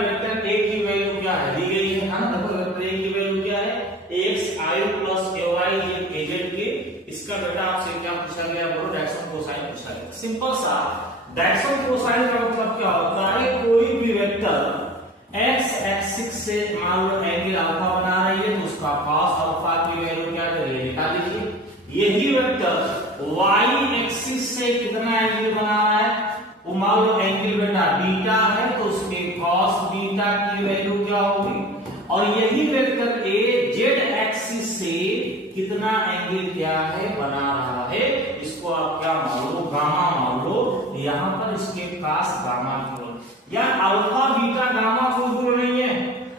Vector A की value क्या है दी गई है ना। देखो वेक्टर ए की वैल्यू क्या है ax आयु प्लस ay ये az के। इसका बेटा आपसे क्या पूछा गया बोलो डायरेक्शन कोसाइन पूछा गया। सिंपल सा डायरेक्शन कोसाइन का मतलब क्या होता है कोई भी वेक्टर x एक्सिस से मान लो एंगल अल्फा बना रही है तो उसका cos अल्फा की वैल्यू क्या करेंगे निकाल लीजिए। यही वेक्टर y एक्सिस से कितना एंगल बना रहा है वो मान लो एंगल बेटा बीटा है तो उसके cos बीटा की वैल्यू क्या होगी। और यही वेक्टर a z एक्सिस से कितना एंगल क्या है बना रहा है इसको आप क्या मान लो गामा मान लो। यहां पर इसके पास गामा की या अल्फा बीटा गामा कोई दूर नहीं है।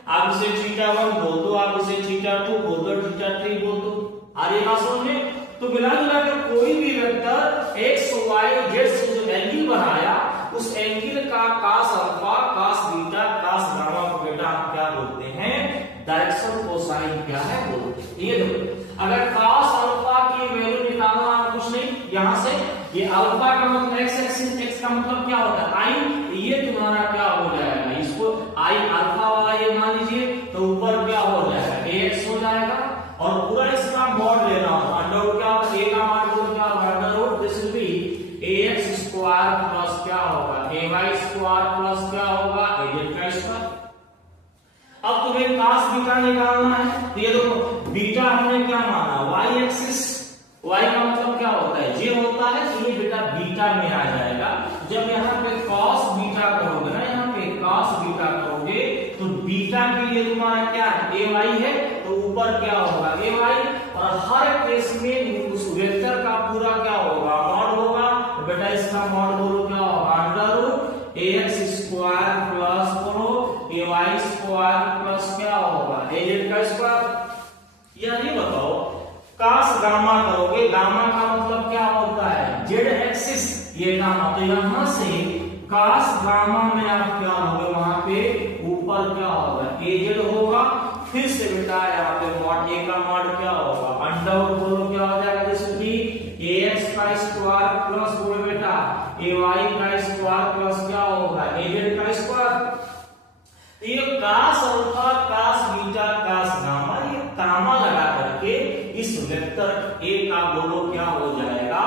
आप इसे थीटा 1 बोल दो आप इसे थीटा 2 बोल दो थीटा 3 बोल दो आ रही बात समझ में। तो मिला जुला कर कोई भी वेक्टर x y z से जो एंगल बनाया उस एंगल का cos alpha cos beta cos gamma को बेटा हम क्या बोलते हैं डायरेक्शन कोसाइन क्या है बोलते हैं। ये देखो अगर cos अल्फा की वैल्यू निकालना है कुछ नहीं यहां से ये अल्फा का मतलब x एक्सिस x का मतलब क्या होता है i ये तुम्हारा क्या हो जाएगा इसको i अल्फा वाला ये मान लीजिए तो ऊपर क्या हो जाएगा ax हो जाएगा और पूरा इसका मॉड लेना होगा अंडर रूट क्या होगा a का मॉड क्या होगा under root this will be ax square plus क्या होगा ay स्क्वायर प्लस क्या होगा az का स्क्वायर। अब तुम्हें cos बीटा निकालना है तो ये देखो बीटा हमने क्या माना y एक्सिस y का मतलब क्या होता है j होता है तो ये बेटा बीटा में आ जाएगा। जब यहाँ पे cos बीटा करोगे ना यहाँ पे cos बीटा करोगे तो बीटा के लिए तुम्हारा क्या है ay है तो ऊपर क्या होगा ay और हर केस में उस वेक्टर का पूरा क्या होगा मॉड होगा तो बेटा इसका मॉड बोलो क्या होगा under root ax square plus करो ay स्क्वायर प्लस क्या होगा az का स्क्वायर। यार ये बताओ cos गामा करोगे गामा का मतलब क्या होता है z एक्सिस ये गामा तो यहां से cos गामा में आप क्या लोगे वहां पे ऊपर क्या होगा az होगा फिर से बेटा यहाँ पे मॉड a का मॉड क्या होगा अंडर रूट बोलो क्या हो जाएगा जैसे कि ax का स्क्वायर प्लस बोलो बेटा ay का स्क्वायर प्लस क्या होगा az का स्क्वायर। ये cos alpha cos beta cos gamma ये गामा लगा करके इस वेक्टर a का बोलो क्या हो जाएगा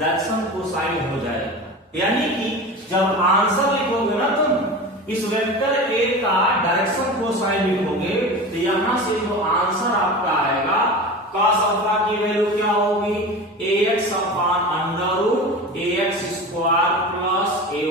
डायरेक्शन कोसाइन हो जाएगा। यानी कि जब आंसर लिखोगे ना तुम इस वेक्टर a का डायरेक्शन कोसाइन लिखोगे तो यहां से जो आंसर आपका आएगा cos अल्फा की वैल्यू क्या होगी ax upon under root ax square plus ay